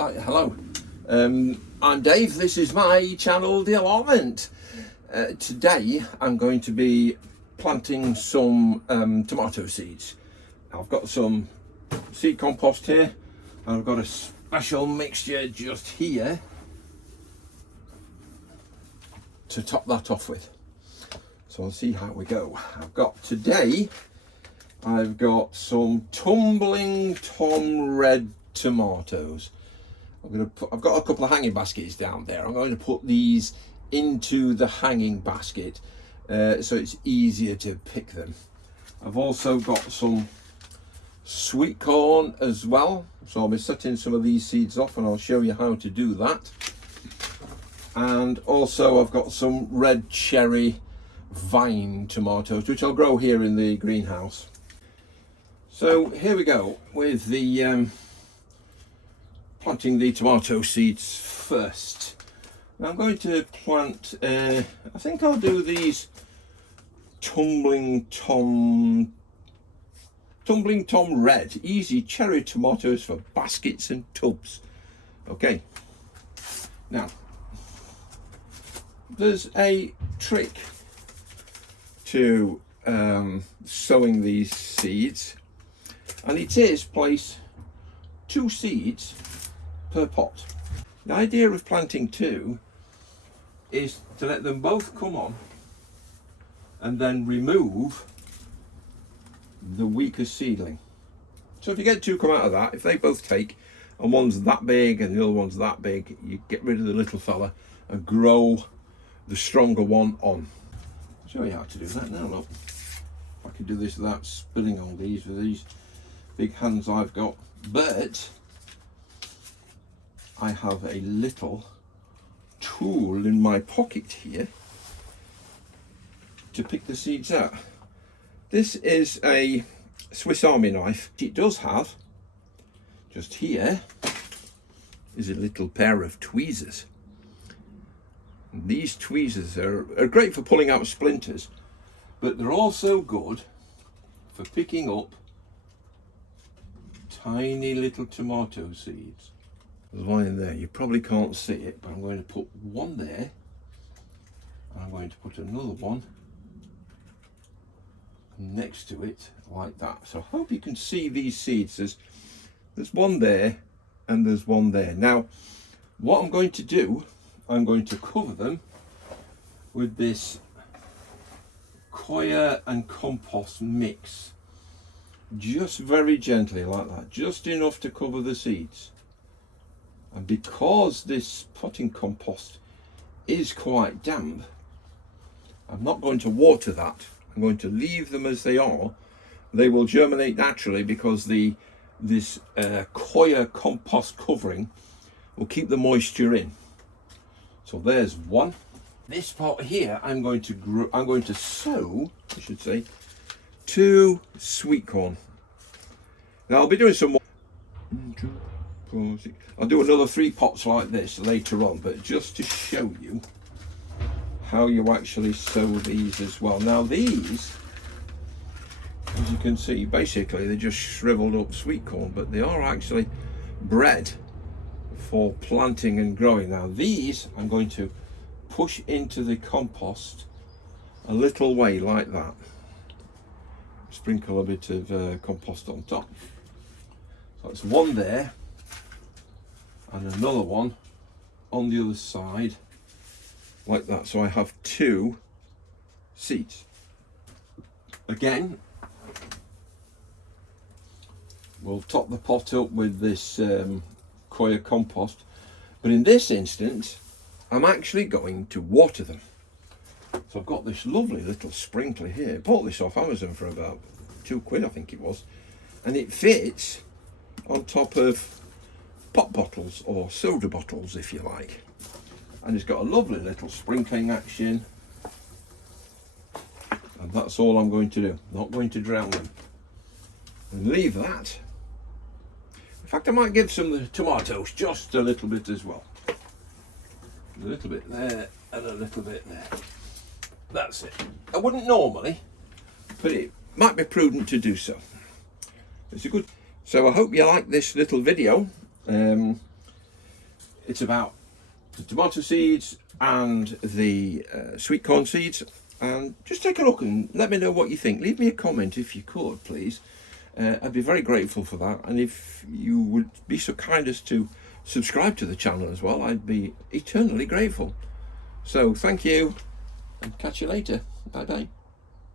Right, hello. I'm Dave. This is my channel, The Allotment. Today I'm going to be planting some tomato seeds. I've got some seed compost here, and I've got a special mixture just here to top that off with. So I'll see how we go. I've got some Tumbling Tom red tomatoes. I've got a couple of hanging baskets down there. I'm going to put these into the hanging basket so it's easier to pick them. I've also got some sweet corn as well, so I'll be setting some of these seeds off and I'll show you how to do that. And also I've got some red cherry vine tomatoes which I'll grow here in the greenhouse. So here we go with the planting the tomato seeds first. Now I'm going to plant, I think I'll do these Tumbling Tom red, easy cherry tomatoes for baskets and tubs. Okay, now there's a trick to sowing these seeds, and it is place 2 seeds per pot. The idea of planting 2 is to let them both come on and then remove the weakest seedling. So if you get 2 come out of that, if they both take and one's that big and the other one's that big, you get rid of the little fella and grow the stronger one on. I'll show you how to do that now. Look, if I can do this without spilling all these with these big hands I've got, but I have a little tool in my pocket here to pick the seeds out. This is a Swiss Army knife. It does have, just here, is a little pair of tweezers. And these tweezers are great for pulling out splinters, but they're also good for picking up tiny little tomato seeds. There's one in there, you probably can't see it, but I'm going to put one there, and I'm going to put another one next to it like that. So I hope you can see these seeds. There's one there and there's one there. Now what I'm going to do, I'm going to cover them with this coir and compost mix, just very gently like that, just enough to cover the seeds. And because this potting compost is quite damp, I'm not going to water that. I'm going to leave them as they are. They will germinate naturally because this coir compost covering will keep the moisture in. So there's one. This pot here, I'm going to sow, I should say, 2 sweet corn. Now I'll be doing some more. 1, 2, 4, 6. I'll do another 3 pots like this later on, but just to show you how you actually sow these as well. Now these, as you can see, basically they're just shriveled up sweet corn, but they are actually bred for planting and growing. Now these I'm going to push into the compost a little way like that. Sprinkle a bit of compost on top. So it's one there and another one on the other side like that. So I have 2 seeds. Again, we'll top the pot up with this coir compost, but in this instance I'm actually going to water them. So I've got this lovely little sprinkler here. I bought this off Amazon for about £2 I think it was, and it fits on top of pop bottles or soda bottles if you like, and it's got a lovely little sprinkling action, and that's all I'm going to do. Not going to drown them and leave that. In fact, I might give some of the tomatoes just a little bit as well. A little bit there and a little bit there. That's it. I wouldn't normally, but it might be prudent to do so. It's a good. So I hope you like this little video. It's about the tomato seeds and the sweet corn seeds. And just take a look and let me know what you think. Leave me a comment if you could, please. I'd be very grateful for that. And if you would be so kind as to subscribe to the channel as well, I'd be eternally grateful. So thank you, and catch you later. Bye bye.